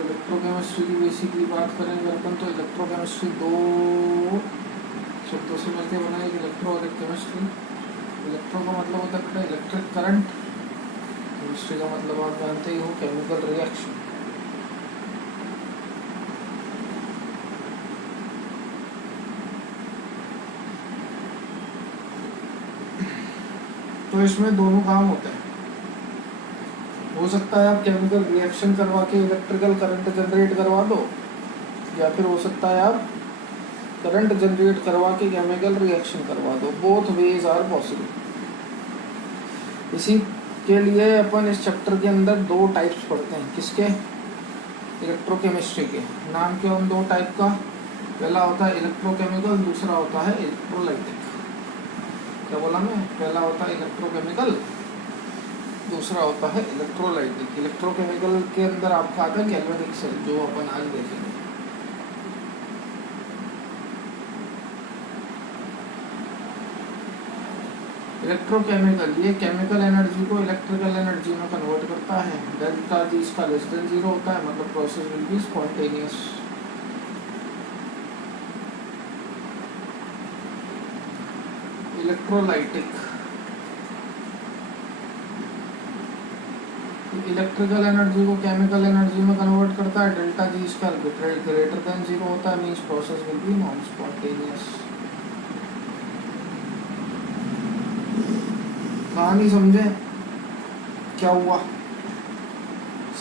Electrochemistry की basically बात करेंगे अपन तो इलेक्ट्रोकेमिस्ट्री दो शब्दों से मिलकर बना है, इलेक्ट्रो और केमिस्ट्री। इलेक्ट्रो का मतलब होता है इलेक्ट्रिक करंट, केमिस्ट्री का मतलब आप जानते ही हो केमिकल रिएक्शन। तो इसमें दोनों काम होते हैं। हो सकता है आप केमिकल रिएक्शन करवा के इलेक्ट्रिकल करंट जनरेट करवा दो, या फिर हो सकता है आप करंट जनरेट करवा के केमिकल रिएक्शन करवा दो। Both ways are possible. इसी के लिए अपन इस चैप्टर के अंदर दो टाइप्स पढ़ते हैं। किसके? इलेक्ट्रोकेमिस्ट्री के। नाम क्या उन दो टाइप का? पहला होता है इलेक्ट्रोकेमिकल, दूसरा होता है इलेक्ट्रोलाइटिक। क्या बोला मैं? पहला होता है इलेक्ट्रोकेमिकल, दूसरा होता है इलेक्ट्रोलाइटिक। इलेक्ट्रोकेमिकल के अंदर आपका आता है गैल्वेनिक सेल, जो अपन आज देखेंगे। इलेक्ट्रोकेमिकल ये केमिकल एनर्जी को इलेक्ट्रिकल एनर्जी में कन्वर्ट करता है। डेल्टा जी इसका लेस देन 0 होता है, मतलब process will be spontaneous. Electrolytic electrical energy को केमिकल एनर्जी में कन्वर्ट करता है। डेल्टा जी इसका ग्रेटर देन 0 होता है, means process will be non spontaneous. कहानी समझे क्या हुआ?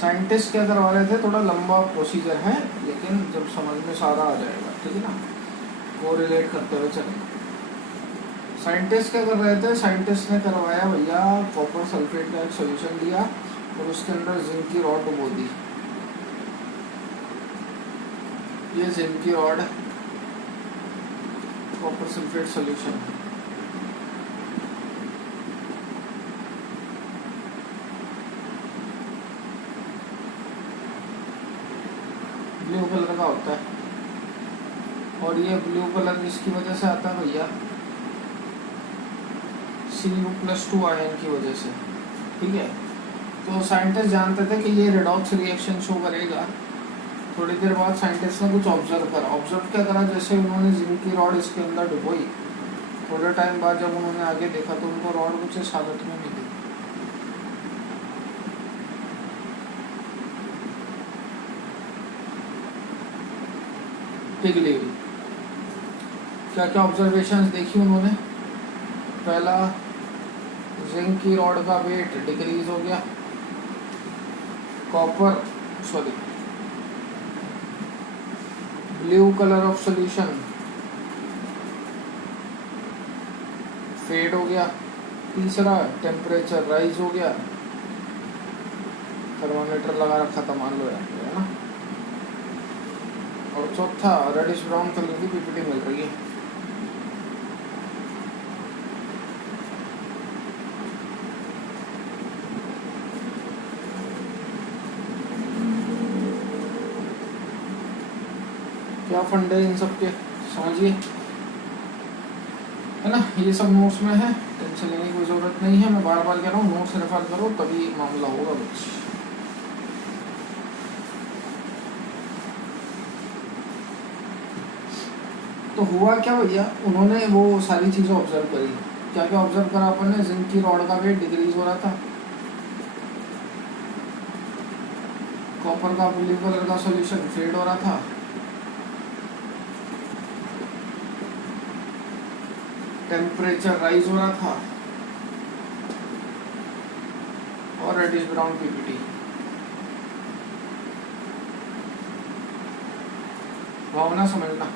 साइंटिस्ट क्या करवा रहे थे, थोड़ा लंबा प्रोसीजर है लेकिन जब समझ में सारा आ जाएगा, ठीक है ना, वो रिलेट करते हुए चलेंगे। साइंटिस्ट क्या कर रहे थे? साइंटिस्ट ने करवाया भैया कॉपर सल्फेट का एक सोल्यूशन दिया और उसके अंदर जिंक की रॉड डुबो दी। ये जिंक की rod copper sulphate solution. Blue colour का होता है और ये ब्लू कलर इसकी वजह से आता है भैया Cu+2 आयन की वजह से, ठीक है। तो साइंटिस्ट जानते थे कि ये रेडॉक्स रिएक्शन शो करेगा। थोड़ी देर बाद साइंटिस्ट ने कुछ ऑब्जर्व करा। ऑब्जर्व क्या करा? जैसे उन्होंने जिंक की रॉड इसके अंदर डुबोई, थोड़े टाइम बाद जब उन्होंने आगे देखा तो उनको रॉड कुछ इस हालत में मिली। पिघली हुई। क्या क्या ऑब्जर्वेशंस देखी उन्होंने? पहला, जिंक की रॉड का वेट डिक्रीज हो गया, blue colour of solution fade हो गया। तीसरा, टेम्परेचर राइज हो गया। थर्मामीटर लगा रखा था मान लो, है ना। और चौथा, रेडिश ब्राउन कलर की पीपीटी मिल रही है। क्या फंडे इन सब के समझिए, है ना। ये सब नोट्स में है, टेंशन लेने की कोई जरूरत नहीं है। मैं बार बार कह रहा हूँ नोट्स रेफर करो तभी मामला होगा कुछ। तो हुआ क्या भैया, उन्होंने वो सारी चीजें ऑब्जर्व करी। क्या क्या ऑब्जर्व करा अपन ने? जिंक की रॉड का वेट डिक्रीज हो रहा था, कॉपर का ब्लू कलर का सॉल्यूशन फेड हो रहा था, टेम्परेचर राइज हो रहा था, और रेडिश ब्राउन पीपीटी। भावना समझना।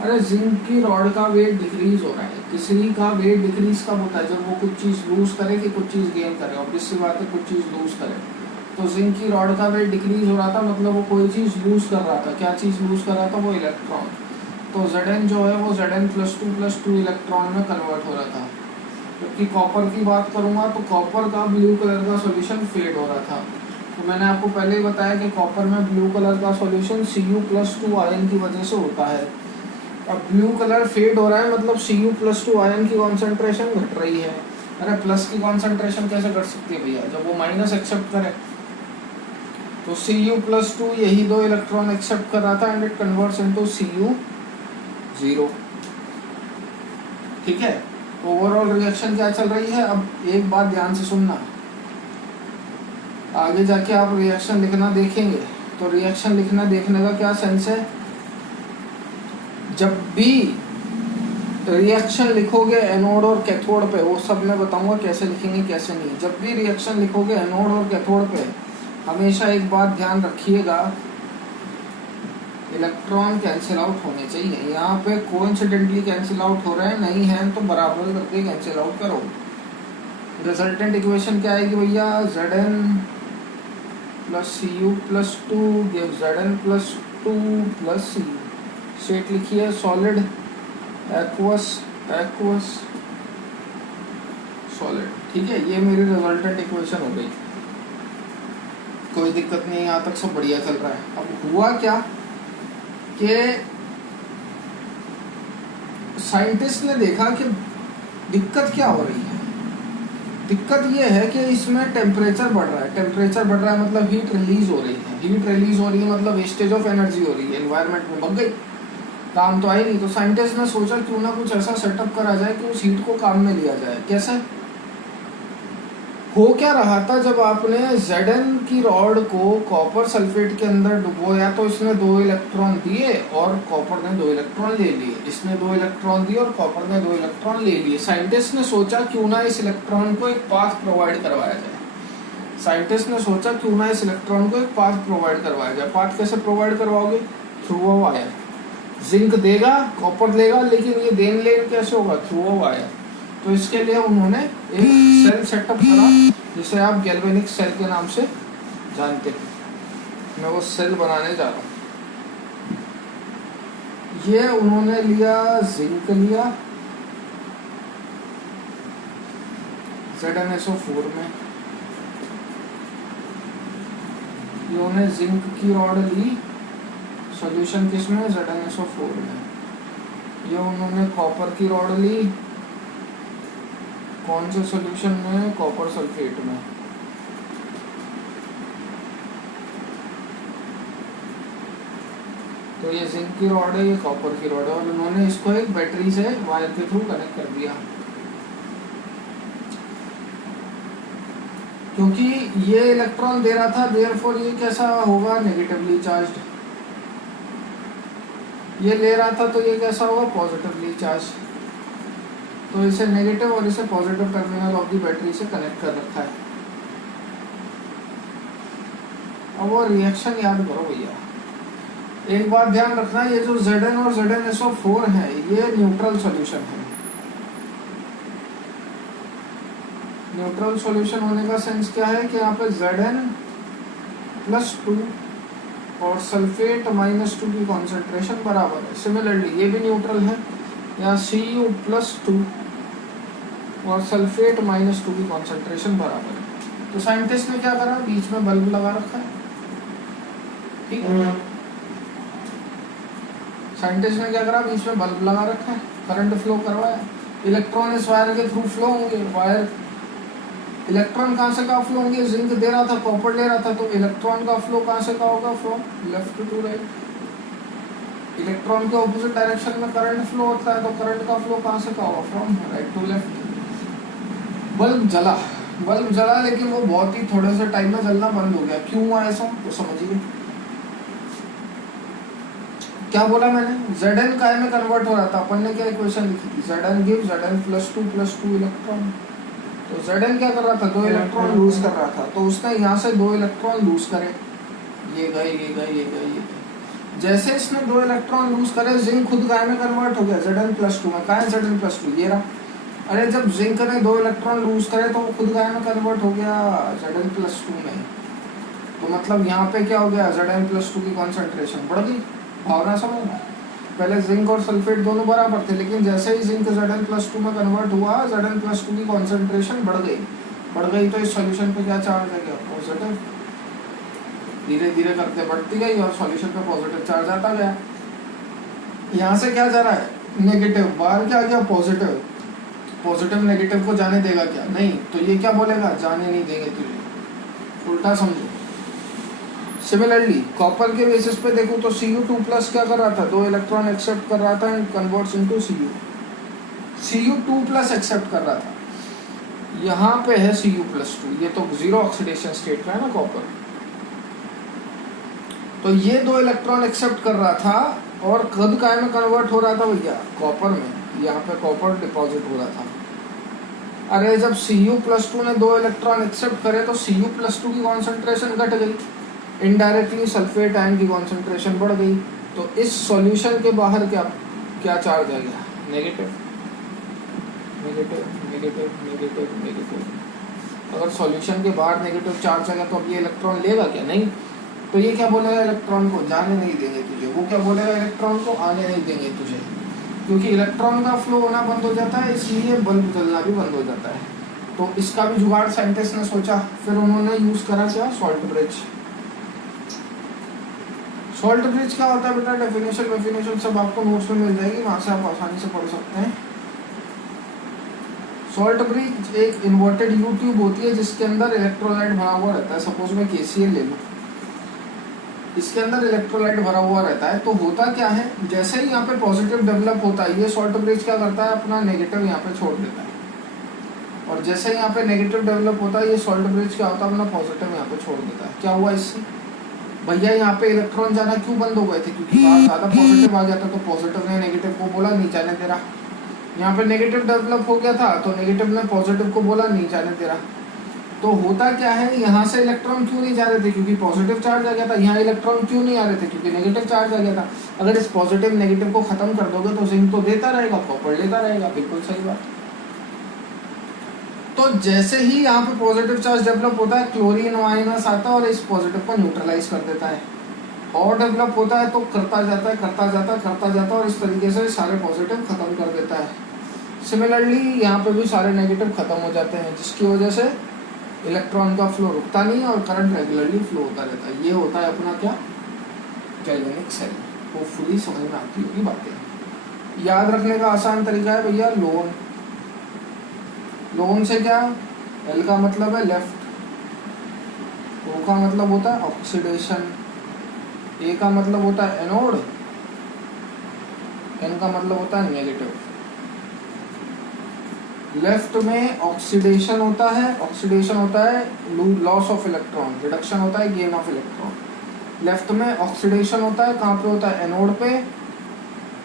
अरे जिंक की रॉड का वेट डिक्रीज हो रहा है, किसी का वेट डिक्रीज कब होता है? जब वो कुछ चीज लूज करे कि कुछ चीज गेन करे। ऑब्वियस सी बात है, कुछ चीज लूज करे। तो जिंक की रॉड का वेट डिक्रीज हो रहा था, मतलब वो कोई चीज लूज कर रहा था। क्या चीज लूज कर रहा था? वो इलेक्ट्रॉन। तो Zn जो है वो Zn+2+2 इलेक्ट्रॉन में कन्वर्ट हो रहा था। जबकि कॉपर की बात करूंगा तो कॉपर का ब्लू कलर का सॉल्यूशन फेड हो रहा था। तो मैंने आपको पहले ही बताया कि कॉपर में ब्लू कलर का सॉल्यूशन Cu+2 आयन की वजह से होता है। अब ब्लू कलर फेड हो रहा है, मतलब Cu+2 आयन की कॉन्सेंट्रेशन घट रही है। अरे प्लस की कॉन्सेंट्रेशन कैसे घट सकती है भैया, जब वो माइनस एक्सेप्ट करे। तो Cu+2 यही 2 इलेक्ट्रॉन एक्सेप्ट कर रहा था and it converts into Cu0। ठीक है, ओवरऑल रिएक्शन क्या चल रही है। अब एक बात ध्यान से सुनना, आगे जाके आप रिएक्शन लिखना देखेंगे तो रिएक्शन लिखना देखने का क्या सेंस है, जब भी रिएक्शन लिखोगे एनोड और कैथोड पे, वो सब मैं बताऊंगा कैसे लिखेंगे कैसे नहीं। जब भी रिएक्शन लिखोगे एनोड और कैथोड पे हमेशा एक बात ध्यान रखिएगा, इलेक्ट्रॉन कैंसिल आउट होने चाहिए। यहाँ पे कोइंसिडेंटली कैंसिल आउट हो रहे हैं, नहीं है तो बराबर करके कैंसिल आउट करो। रिजल्टेंट इक्वेशन क्या आएगी भैया, Zn + Cu+2 gives Zn+2 + Cu। State लिखिए सॉलिड एक्वस सॉलिड। ठीक है, ये मेरी रिजल्टेंट इक्वेशन हो गई, कोई दिक्कत नहीं, यहाँ तक सब बढ़िया चल रहा है। अब हुआ क्या कि साइंटिस्ट ने देखा कि दिक्कत क्या हो रही है। दिक्कत ये है कि इसमें टेम्परेचर बढ़ रहा है। टेम्परेचर बढ़ रहा है मतलब हीट रिलीज हो रही है। हीट रिलीज हो रही है मतलब वेस्टेज ऑफ एनर्जी हो रही है, एनवायरनमेंट में बग गई, काम तो आई नहीं। तो साइंटिस्ट ने सोचा क्यों ना कुछ ऐसा सेटअप करा जाए कि उस हीट को काम में लिया जाए। कैसे हो क्या रहा था, जब आपने Zn की रॉड को कॉपर सल्फेट के अंदर डुबोया तो इसने 2 इलेक्ट्रॉन दिए और कॉपर ने 2 इलेक्ट्रॉन ले लिए। इसने 2 इलेक्ट्रॉन दिए और कॉपर ने 2 इलेक्ट्रॉन ले लिए। साइंटिस्ट ने सोचा क्यों ना इस इलेक्ट्रॉन को एक पाथ प्रोवाइड करवाया जाए। साइंटिस्ट ने सोचा क्यों ना इस इलेक्ट्रॉन को एक पाथ प्रोवाइड करवाया जाए। पाथ कैसे प्रोवाइड करवाओगे, थ्रू अ वायर। जिंक देगा, कॉपर लेगा, लेकिन ये देन लेन कैसे होगा, थ्रू अ वायर। तो इसके लिए उन्होंने एक सेल सेटअप करा जिसे आप गैल्वेनिक सेल के नाम से जानते हैं। मैं वो सेल बनाने जा रहा हूँ। ये उन्होंने लिया, जिंक लिया ZnSO4 में, ये उन्होंने जिंक की रॉड ली, सॉल्यूशन किसमें, ZnSO4 में। ये उन्होंने कॉपर की रॉड ली, कौन से सॉल्यूशन में, कॉपर सल्फेट में। तो ये जिंक की रॉड है, ये कॉपर की रॉड है, और उन्होंने इसको एक बैटरी से वायर के थ्रू कनेक्ट कर दिया। क्योंकि ये इलेक्ट्रॉन दे रहा था, देयरफॉर ये कैसा होगा, नेगेटिवली चार्ज्ड। ये ले रहा था तो ये कैसा होगा, पॉजिटिवली चार्ज। तो इसे नेगेटिव और इसे positive terminal of the battery से कनेक्ट कर रखा है। अब वो रिएक्शन याद करो भैया। एक बात ध्यान रखना, ये जो Zn और ZnSO4 है ये न्यूट्रल सॉल्यूशन है। न्यूट्रल सॉल्यूशन होने का सेंस क्या है कि यहाँ पे Zn+2 और सल्फेट -2 की कॉन्सेंट्रेशन बराबर है। सिमिलरली ये भी न्यूट्रल है, यहाँ Cu+2 और सल्फेट -2 की कॉन्सेंट्रेशन बराबर है। तो साइंटिस्ट ने क्या करा, बीच में बल्ब लगा रखा है। ठीक है, साइंटिस्ट ने क्या करा, बीच में बल्ब लगा रखा है, करंट फ्लो करवाया। इलेक्ट्रॉन इस वायर के थ्रू फ्लो होंगे। वायर इलेक्ट्रॉन कहाँ से कहाँ फ्लो होंगे, जिंक दे रहा था, कॉपर ले रहा था, तो इलेक्ट्रॉन का फ्लो कहाँ से कहाँ होगा, from left to right. Electron के ऑपोजिट डायरेक्शन में करंट फ्लो होता है, तो करंट का फ्लो कहाँ से कहाँ होगा, from right to left. Bulb जला लेकिन वो बहुत ही थोड़े से टाइम में जलना बंद हो गया। क्यों हुआ ऐसा, तो समझिए। क्या बोला मैंने, Zn काय में कन्वर्ट हो रहा था, अपन ने क्या इक्वेशन लिखी थी, Zn gives Zn+2 इलेक्ट्रॉन। तो Zn क्या कर रहा था, 2 इलेक्ट्रॉन लूज कर रहा था, तो उसने यहाँ से 2 इलेक्ट्रॉन लूज करे, ये गए ये गए ये गए ये गए। जैसे इसने 2 इलेक्ट्रॉन लूज करे, जिंक खुद काय में कन्वर्ट हो गया, Zn+2 में। काय Zn+2 ये रहा। अरे जब जिंक ने 2 इलेक्ट्रॉन लूज करे तो वो खुद काय में कन्वर्ट हो गया, Zn+2 में। तो मतलब यहाँ पे क्या हो गया, Zn+2 की कॉन्सेंट्रेशन बढ़ गई। भावना समझना, पहले जिंक और सल्फेट दोनों बराबर थे, लेकिन जैसे ही जिंक Zn+2 में कन्वर्ट हुआ, Zn+2 की कॉन्सेंट्रेशन बढ़ गई। तो इस सॉल्यूशन पे क्या चार्ज है, क्या पॉजिटिव। धीरे धीरे करके बढ़ती गई और सॉल्यूशन पे पॉजिटिव चार्ज आता गया। यहाँ से क्या जा रहा है, नेगेटिव, बाहर क्या आ गया, पॉजिटिव। पॉजिटिव नेगेटिव को जाने देगा क्या, नहीं। तो ये क्या बोलेगा, जाने नहीं देंगे तुझे, उल्टा समझो। सिमिलरली कॉपर के बेसिस पे देखूँ तो Cu2+ क्या कर रहा था, 2 इलेक्ट्रॉन एक्सेप्ट कर रहा था and converts into Cu। Cu2+ accept कर रहा था, यहाँ पे है Cu+2, ये तो 0 ऑक्सीडेशन स्टेट का है ना कॉपर। तो ये 2 इलेक्ट्रॉन एक्सेप्ट कर रहा था और कद काय में कन्वर्ट हो रहा था भैया, कॉपर में। यहाँ पे कॉपर डिपॉजिट हो रहा था। अरे जब Cu+2 ने 2 इलेक्ट्रॉन एक्सेप्ट करे तो Cu+2 की कॉन्सेंट्रेशन घट गई, इनडायरेक्टली सल्फेट आयन की कॉन्सेंट्रेशन बढ़ गई। तो इस सॉल्यूशन के बाहर क्या क्या चार्ज आ गया, negative negative negative negative negative. अगर सॉल्यूशन के बाहर नेगेटिव चार्ज आ गया तो अब ये इलेक्ट्रॉन लेगा क्या, नहीं। तो ये क्या बोलेगा, इलेक्ट्रॉन को जाने नहीं देंगे तुझे। वो क्या बोलेगा, इलेक्ट्रॉन को आने नहीं देंगे तुझे, क्योंकि इलेक्ट्रॉन का फ्लो होना बंद हो जाता है, इसलिए बल्ब जलना भी बंद हो जाता है। तो इसका भी जुगाड़ साइंटिस्ट ने सोचा, फिर उन्होंने यूज करा क्या, सॉल्ट ब्रिज। सॉल्ट ब्रिज क्या होता है बेटा, डेफिनेशन सब आपको नोट्स में मिल जाएगी, वहां से आप आसानी से पढ़ सकते हैं। सॉल्ट ब्रिज एक इन्वर्टेड यू ट्यूब होती है जिसके अंदर इलेक्ट्रोलाइट भरा हुआ रहता है। सपोज मैं KCl ले लूँ, इसके अंदर इलेक्ट्रोलाइट भरा हुआ रहता है। तो होता क्या है, जैसे ही यहाँ पे पॉजिटिव डेवलप होता है, ये सॉल्ट ब्रिज क्या करता है, अपना नेगेटिव यहाँ पे छोड़ देता है। और जैसे यहाँ पे नेगेटिव डेवलप होता है, ये सॉल्ट ब्रिज क्या होता है, अपना पॉजिटिव यहाँ पे छोड़ देता है। क्या हुआ इससे भैया, यहाँ पे इलेक्ट्रॉन जाना क्यों बंद हो गए थे, क्योंकि ज़्यादा पॉजिटिव आ गया था। तो पॉजिटिव ने नेगेटिव को बोला नहीं जाने दे रहा। यहाँ पे नेगेटिव डेवलप हो गया था तो नेगेटिव ने पॉजिटिव को बोला नहीं जाने दे रहा। तो होता क्या है, यहाँ से इलेक्ट्रॉन क्यों नहीं जा रहे थे, क्योंकि पॉजिटिव चार्ज आ गया था। यहाँ इलेक्ट्रॉन क्यों नहीं आ रहे थे, क्योंकि नेगेटिव चार्ज आ गया था। अगर इस पॉजिटिव नेगेटिव को खत्म कर दोगे तो जिंक तो देता रहेगा, कॉपर लेता रहेगा। बिल्कुल सही बात। तो जैसे ही यहाँ पे पॉजिटिव चार्ज डेवलप होता है, क्लोरीन माइनस आता है और इस पॉजिटिव को न्यूट्रलाइज कर देता है। और डेवलप होता है तो करता जाता है और इस तरीके से सारे पॉजिटिव खत्म कर देता है। सिमिलरली यहाँ पे भी सारे नेगेटिव खत्म हो जाते हैं, जिसकी वजह से इलेक्ट्रॉन का फ्लो रुकता नहीं और करंट रेगुलरली फ्लो होता रहता है। ये होता है अपना क्या, गैल्वेनिक सेल। होपफुली समझ में आती होगी बातें। याद रखने का आसान तरीका है भैया, लोन। लोन से क्या, L का मतलब है लेफ्ट, O का मतलब होता है ऑक्सीडेशन, A का मतलब होता है एनोड, N का मतलब होता है नेगेटिव। लेफ्ट में ऑक्सीडेशन होता है, लॉस ऑफ इलेक्ट्रॉन, रिडक्शन होता है, गेन ऑफ इलेक्ट्रॉन। लेफ्ट में ऑक्सीडेशन होता है, कहाँ पे होता है, एनोड पे,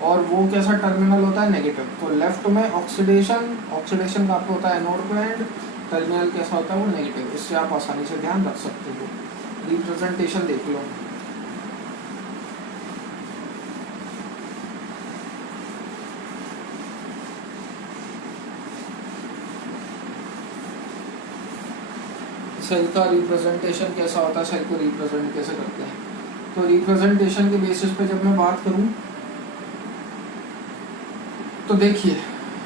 और वो कैसा टर्मिनल होता है, नेगेटिव। तो लेफ्ट में ऑक्सीडेशन कहाँ पे होता है, एनोड पे, एंड टर्मिनल कैसा होता है, वो नेगेटिव। इससे आप आसानी से ध्यान रख सकते हो। रिप्रेजेंटेशन देख लो, सेल का रिप्रेजेंटेशन कैसा होता है, सेल को रिप्रेजेंट कैसे करते हैं। तो रिप्रेजेंटेशन के बेसिस पे जब मैं बात करूं तो देखिए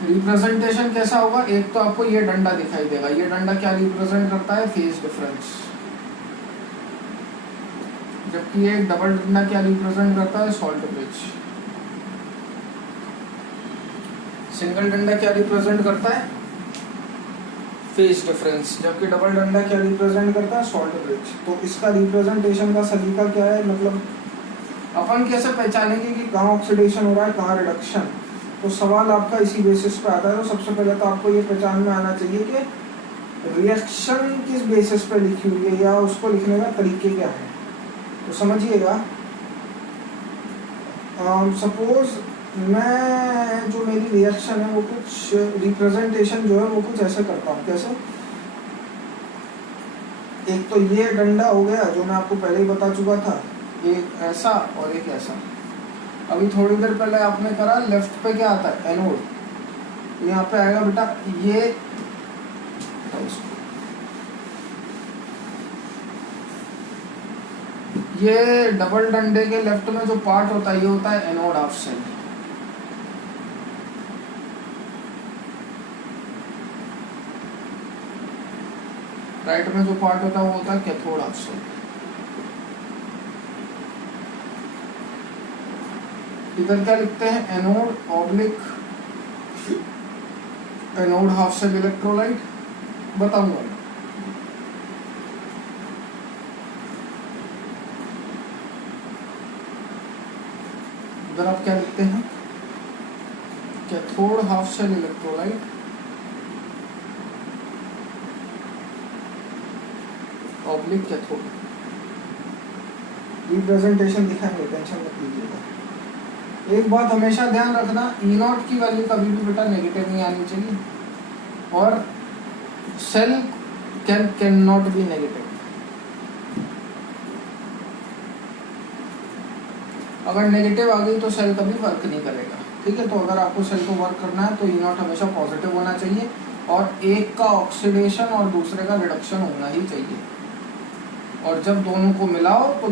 रिप्रेजेंटेशन कैसा होगा। एक तो आपको ये डंडा दिखाई देगा, ये डंडा क्या रिप्रेजेंट करता है, फेज डिफरेंस। जबकि ये डबल डंडा क्या रिप्रेजेंट करता है, सॉल्ट ब्रिज। सिंगल डंडा क्या रिप्रेजेंट करता है, फेज डिफरेंस। जबकि डबल डंडा क्या रिप्रेजेंट करता है, सॉल्ट ब्रिज। तो इसका रिप्रेजेंटेशन का सलीका क्या है, मतलब अपन कैसे पहचानेंगे कि कहाँ ऑक्सीडेशन हो रहा है, कहाँ रिडक्शन। तो सवाल आपका इसी बेसिस पे आता है। तो सबसे पहले तो आपको ये पहचान में आना चाहिए कि रिएक्शन किस बेसिस पे लिखी हुई है या उसको लिखने का तरीके क्या है। तो समझिएगा, सपोज मैं जो मेरी रिएक्शन है वो कुछ रिप्रेजेंटेशन जो है वो कुछ ऐसे करता हूँ। कैसे, एक तो ये डंडा हो गया जो मैं आपको पहले ही बता चुका था, एक ऐसा और एक ऐसा। अभी थोड़ी देर पहले आपने करा, लेफ्ट पे क्या आता है, एनोड। तो यहाँ पे आएगा बेटा ये डबल डंडे के लेफ्ट में जो पार्ट होता है ये होता है एनोड हाफ सेल। राइट में जो पार्ट होता है वो होता है कैथोड हाफ सेल। इधर क्या लिखते हैं, anode oblique anode half cell electrolyte. बताऊंगा उधर आप क्या लिखते हैं, cathode half shell electrolyte oblique cathode. Representation दिखाएंगे, टेंशन मत लीजिएगा। एक बात हमेशा ध्यान रखना, E0 की वैल्यू कभी भी बेटा नेगेटिव नहीं आनी चाहिए, और cell can not be negative. अगर नेगेटिव आ गई तो सेल कभी वर्क नहीं करेगा, ठीक है। तो अगर आपको सेल को वर्क करना है तो E0 हमेशा पॉजिटिव होना चाहिए, और एक का ऑक्सीडेशन और दूसरे का रिडक्शन होना ही चाहिए, और जब दोनों को मिलाओ तो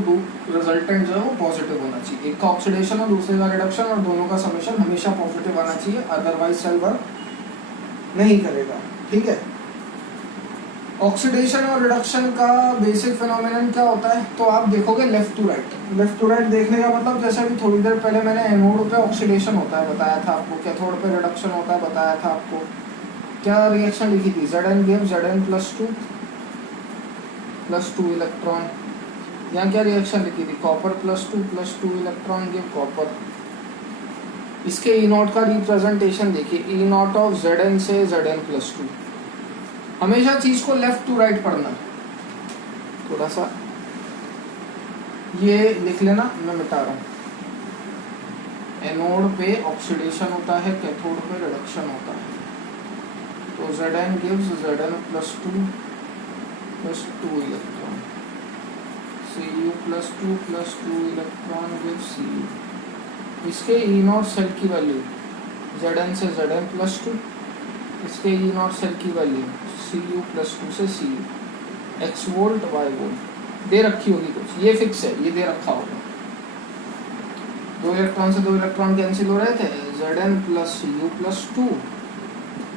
रिजल्टेंट जो है वो पॉजिटिव होना चाहिए। एक का ऑक्सीडेशन और दूसरे का रिडक्शन और दोनों का समेशन हमेशा पॉजिटिव आना चाहिए, अदरवाइज सेल वर्क नहीं करेगा, ठीक है। ऑक्सीडेशन और रिडक्शन का बेसिक फिनोमिनन क्या होता है, तो आप देखोगे left to right. Left to right देखने का मतलब, जैसे अभी थोड़ी देर पहले मैंने एनोड पे ऑक्सीडेशन होता है बताया था आपको, कैथोड पे रिडक्शन होता है बताया था आपको। क्या रिएक्शन लिखी थी, Zn गिव Zn+2 +2 इलेक्ट्रॉन। यहाँ क्या रिएक्शन लिखी थी, कॉपर +2 इलेक्ट्रॉन गिव कॉपर। इसके E0 का रिप्रेजेंटेशन देखिए, E0 ऑफ Zn से Zn+2। हमेशा चीज को लेफ्ट टू राइट पढ़ना। थोड़ा सा ये लिख लेना, मैं मिटा रहा हूँ। एनोड पे ऑक्सीडेशन होता है, कैथोड पे रिडक्शन होता है। तो Zn gives Zn+2 +2 electron, Cu+2 electron gives Cu। इसके E0 सेल की वैल्यू Zn से Zn+2, इसके E0 सेल की वैल्यू Cu+2 से Cu। x volt y volt दे रखी होगी कुछ, ये फिक्स है, ये दे रखा होगा। 2 इलेक्ट्रॉन से 2 इलेक्ट्रॉन कैंसिल हो रहे थे, Zn+Cu+2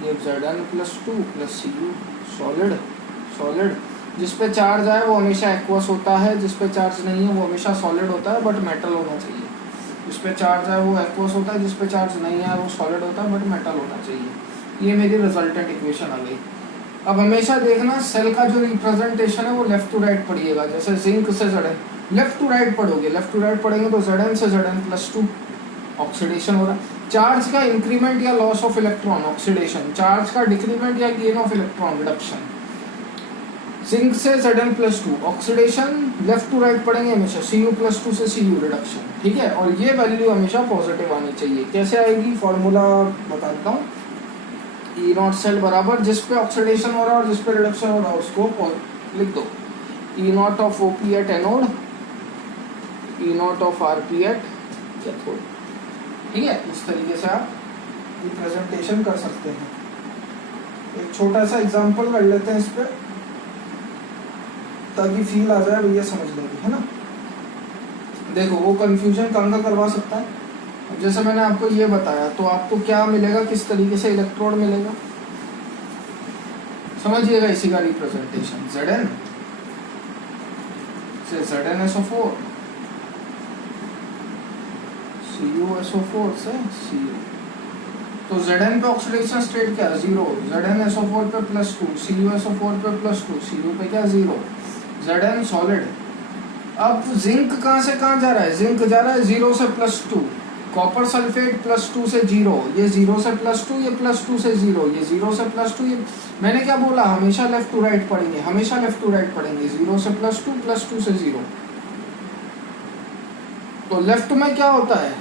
ये Zn+2 Cu। सॉलिड जिस पे चार्ज आए वो हमेशा एक्वस होता है, जिस पे चार्ज नहीं है वो हमेशा सॉलिड होता है, बट मेटल होना चाहिए। जिस पे चार्ज आए वो एक्वस होता है, जिस पे चार्ज नहीं आए वो सॉलिड होता है, बट मेटल होना चाहिए। ये मेरी रिजल्टेंट इक्वेशन आ गई। अब हमेशा देखना, सेल का जो रिप्रेजेंटेशन है वो लेफ्ट टू राइट पढ़िएगा। जैसे जिंक से Zn लेफ्ट टू राइट पढ़ोगे, लेफ्ट टू राइट पढ़ेंगे तो Zn से Zn+2 ऑक्सीडेशन हो रहा है। चार्ज का इंक्रीमेंट या loss of electron oxidation, charge का डिक्रीमेंट या gain of electron reduction. Zinc से Zn+2 oxidation, left to right पढ़ेंगे हमेशा, Cu+2 से Cu रिडक्शन, ठीक है। और ये वैल्यू हमेशा पॉजिटिव आनी चाहिए। कैसे आएगी, फॉर्मूला बता देता हूँ। E0 सेल बराबर जिस पे ऑक्सीडेशन हो रहा है और जिस पे रिडक्शन हो रहा है उसको लिख दो। E0 of OP at anode, E0 of RP at cathode, ठीक है। इस तरीके से आप रिप्रेजेंटेशन कर सकते हैं। एक छोटा सा एग्जांपल कर लेते हैं इस पे, ताकि फील आ जाए, भैया समझ लेंगे, है ना। देखो वो कंफ्यूजन कहाँ का करवा सकता है। जैसे मैंने आपको ये बताया, तो आपको क्या मिलेगा, किस तरीके से इलेक्ट्रोड मिलेगा, समझिएगा इसी का रिप्रेजेंटेशन। Zn से ZnSO4, CuSO4 से Cu। तो Zn पे ऑक्सीडेशन स्टेट क्या, 0। ZnSO4 पे +2, CuSO4 पे +2, Cu पे क्या 0। Zn solid. अब जिंक कहाँ से कहाँ जा रहा है, जिंक जा रहा है 0 से +2, कॉपर सल्फेट +2 से 0, ये 0 से +2, ये +2 से 0, ये 0 से +2, ये मैंने क्या बोला, हमेशा लेफ्ट टू राइट पढ़ेंगे, हमेशा लेफ्ट टू राइट पढ़ेंगे। 0 से +2 से 0। तो लेफ्ट में क्या होता है,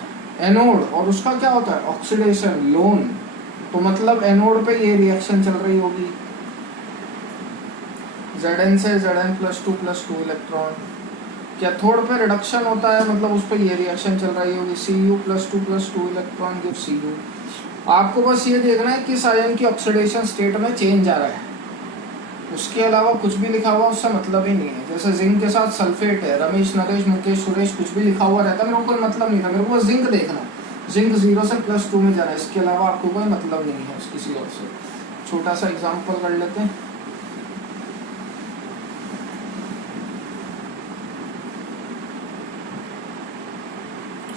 एनोड, और उसका क्या होता है ऑक्सीडेशन, लोन। तो मतलब एनोड पे ये रिएक्शन चल रही होगी, Zn से Zn+2 इलेक्ट्रॉन। कैथोड पे रिडक्शन होता है, मतलब उस पर ये रिएक्शन चल रही होगी, Cu+2 इलेक्ट्रॉन गिव Cu। आपको बस ये देखना है किस आयन की ऑक्सीडेशन स्टेट में चेंज आ रहा है, उसके अलावा कुछ भी लिखा हुआ उससे मतलब ही नहीं है। जैसे जिंक के साथ सल्फेट है, रमेश नरेश मुकेश सुरेश कुछ भी लिखा हुआ रहता है, मेरे को कोई मतलब नहीं था, मेरे को बस जिंक देखना, जिंक 0 से +2 में जा रहा है, इसके अलावा आपको कोई मतलब नहीं है किसी और से। छोटा सा एग्जाम्पल कर लेते हैं।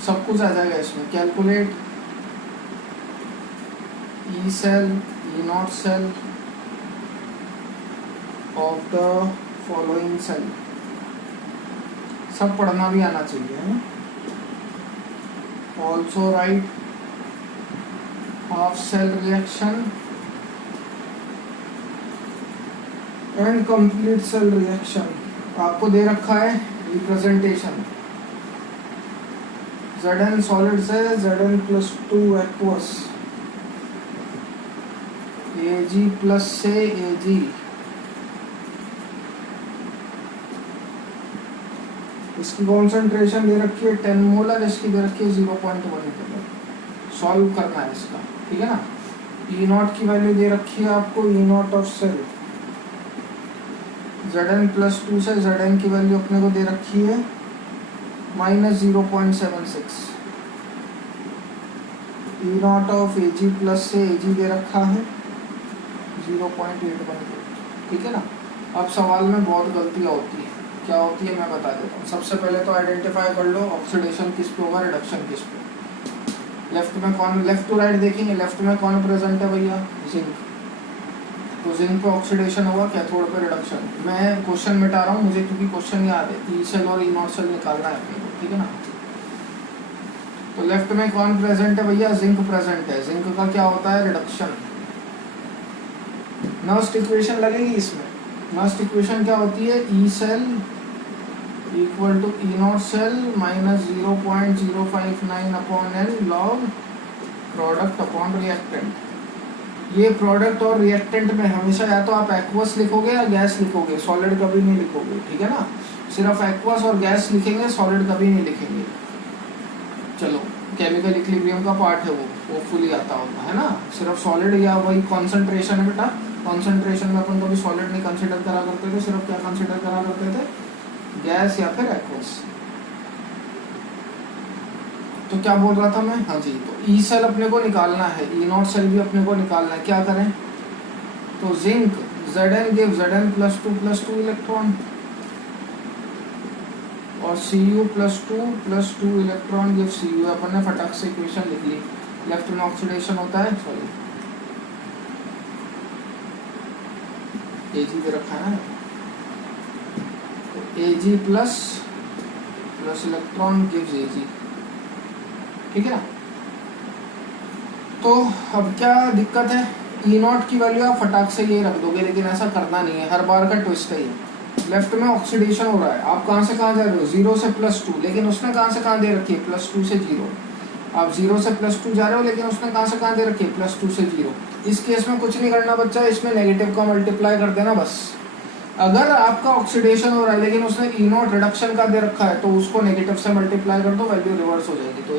सब कुछ आ जाएगा इसमें। Calculate E cell, E0 cell of the following cell, सब पढ़ना भी आना चाहिए, है ना। Also write half cell reaction and complete cell reaction. आपको दे रखा है रिप्रेजेंटेशन, Zn सॉलिड से Zn+2 एक्वस, Ag+ से Ag, इसकी कॉन्सेंट्रेशन दे रखी है 10 मोलर, इसकी दे रखी है 0.1 मोलर। सॉल्व करना है इसका, ठीक है ना। E0 की वैल्यू दे रखी है आपको, E0 ऑफ सेल, Zn+2 से Zn की वैल्यू अपने को दे रखी है -0.76, E0 ऑफ Ag+ से Ag दे रखा है 0.81, ठीक है ना। अब सवाल में बहुत गलतियाँ होती है, क्या होती है मैं बता देता हूँ। सबसे पहले तो आइडेंटिफाई कर लो ऑक्सीडेशन किस पे होगा, रिडक्शन किस पे। लेफ्ट में कौन, लेफ्ट टू राइट देखेंगे, लेफ्ट में कौन प्रेजेंट है भैया, जिंक। तो जिंक पे ऑक्सीडेशन होगा, कैथोड पे रिडक्शन। मैं क्वेश्चन मिटा रहा हूँ मुझे, क्योंकि क्वेश्चन याद है, ई सेल और ई नॉट सेल निकालना है अपने को, ठीक है ना। तो लेफ्ट में कौन प्रेजेंट है भैया, जिंक प्रेजेंट है। जिंक का क्या होता है, रिडक्शन। नर्स्ट इक्वेशन लगेगी इसमें। नर्स्ट इक्वेशन क्या होती है, E cell equal to E not cell minus 0.059 upon L log product upon reactant. ये प्रोडक्ट और रिएक्टेंट में हमेशा या तो आप एक्वस लिखोगे या गैस लिखोगे, सॉलिड कभी नहीं लिखोगे, ठीक है ना। सिर्फ एक्वस और गैस लिखेंगे, सॉलिड कभी नहीं लिखेंगे। चलो केमिकल इक्विलिब्रियम का पार्ट है वो फुली आता होगा, है ना। सिर्फ सॉलिड या वही कॉन्सेंट्रेशन है बेटा, कॉन्सेंट्रेशन में अपन कभी सॉलिड नहीं कंसिडर करा करते थे, सिर्फ क्या कंसिडर करा करते थे, गैस या फिर एक्वस। तो क्या बोल रहा था मैं, हाँ जी। तो ई सेल अपने को निकालना है, ई नॉट सेल भी अपने को निकालना है। क्या करें, तो zinc Zn give Zn+2+2 electron और Cu+2+2 इलेक्ट्रॉन गिव Cu। अपन ने फटाक से इक्वेशन लिख ली। लेफ्ट में ऑक्सीडेशन होता है, सॉरी Ag दे रखा है ना, तो Ag plus electron gives Ag, ठीक है ना। तो अब क्या दिक्कत है, E0 की वैल्यू आप फटाक से ये रख दोगे, लेकिन ऐसा करना नहीं है, हर बार का ट्विस्ट है ये। लेफ्ट में ऑक्सीडेशन हो रहा है, आप कहाँ से कहाँ जा रहे हो, 0 से +2, लेकिन उसने कहाँ से कहाँ दे रखी है, +2 से 0। आप 0 से +2 जा रहे हो, लेकिन उसने कहाँ से कहाँ दे रखी है, +2 से 0। इस केस में कुछ नहीं करना बच्चा, इसमें नेगेटिव का मल्टीप्लाई कर देना बस। अगर आपका ऑक्सीडेशन हो रहा है लेकिन उसने E0 रिडक्शन का दे रखा है, तो उसको नेगेटिव से मल्टीप्लाई कर दो, वैल्यू रिवर्स हो जाएगी। तो